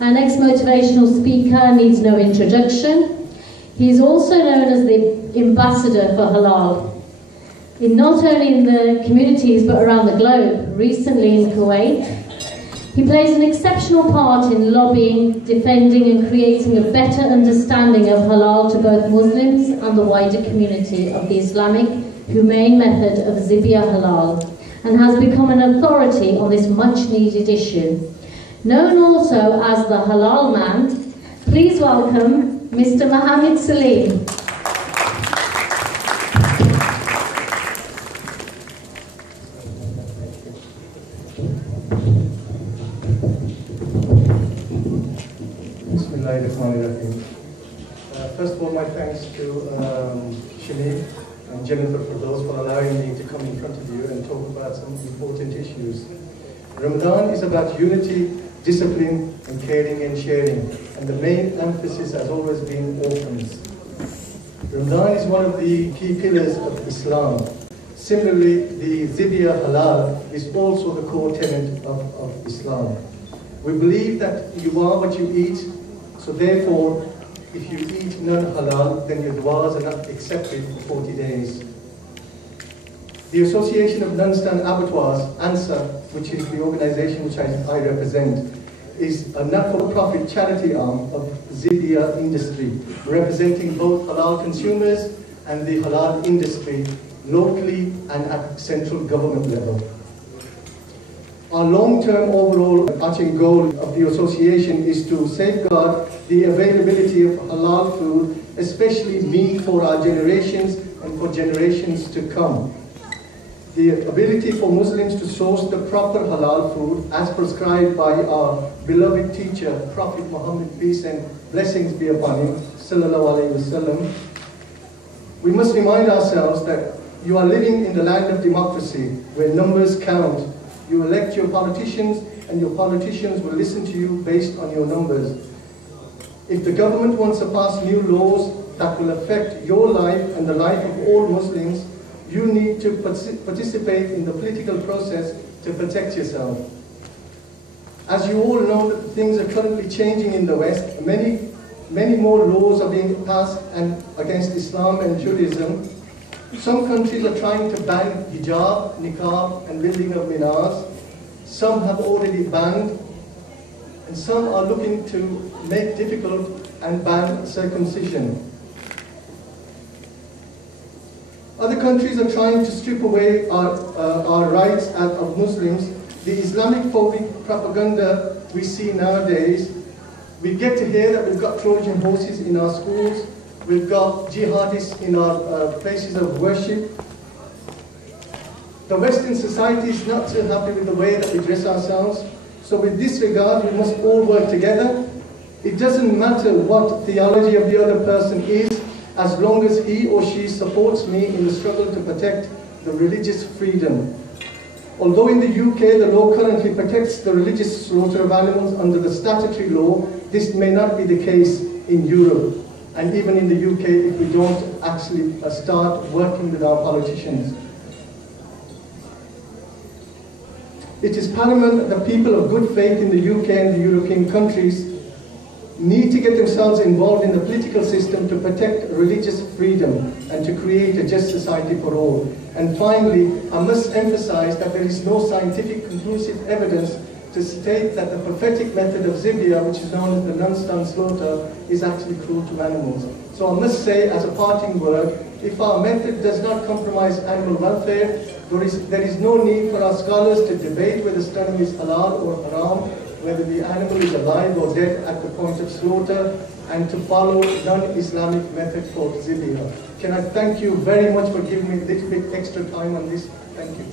Our next motivational speaker needs no introduction. He is also known as the ambassador for Halal, not only in the communities but around the globe. Recently in Kuwait, he plays an exceptional part in lobbying, defending and creating a better understanding of Halal to both Muslims and the wider community of the Islamic humane method of Dhabihia Halal, and has become an authority on this much needed issue. Known also as the Halal Man, please welcome Mr. Mohammed Salim. First of all, my thanks to Shani and Jannat for Firdous for allowing me to come in front of you and talk about some important issues. Ramadan is about unity, discipline, and caring and sharing, and the main emphasis has always been orphans. Ramadan is one of the key pillars of Islam. Similarly, the Dhabihia Halal is also the core tenet of Islam. We believe that you are what you eat, so therefore, if you eat non-halal, then your du'as are not accepted for 40 days. The Association of Non-Stand Abattoirs, ANSA, which is the organization which I represent, is a not-for-profit charity arm of Dhabihia industry, representing both halal consumers and the halal industry locally and at central government level. Our long-term overall arching goal of the association is to safeguard the availability of halal food, especially meat for our generations and for generations to come. The ability for Muslims to source the proper halal food as prescribed by our beloved teacher, Prophet Muhammad, peace and blessings be upon him, sallallahu alayhi wasallam. We must remind ourselves that you are living in the land of democracy where numbers count. You elect your politicians and your politicians will listen to you based on your numbers. If the government wants to pass new laws that will affect your life and the life of all Muslims, you need to participate in the political process to protect yourself. As you all know, that things are currently changing in the West. Many more laws are being passed against Islam and Judaism. Some countries are trying to ban hijab, niqab and building of minars. Some have already banned, and some are looking to make difficult and ban circumcision. Other countries are trying to strip away our rights of Muslims. The Islamic phobic propaganda we see nowadays, we get to hear that we've got Trojan horses in our schools, we've got jihadists in our places of worship. The Western society is not too happy with the way that we dress ourselves. So with this regard, we must all work together. It doesn't matter what theology of the other person is, as long as he or she supports me in the struggle to protect the religious freedom. Although in the UK, the law currently protects the religious slaughter of animals under the statutory law, this may not be the case in Europe. And even in the UK, if we don't actually start working with our politicians. It is paramount that the people of good faith in the UK and the European countries need to get themselves involved in the political system to protect religious freedom and to create a just society for all. And finally, I must emphasize that there is no scientific conclusive evidence to state that the prophetic method of Dhabihia, which is known as the non-stun slaughter, is actually cruel to animals. So I must say, as a parting word, if our method does not compromise animal welfare, there is no need for our scholars to debate whether stunning is halal or haram, whether the animal is alive or dead at the point of slaughter, and to follow non-Islamic method for Dhabihia. Can I thank you very much for giving me a little bit extra time on this? Thank you.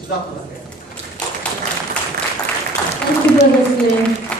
Thank you, Brother Salim.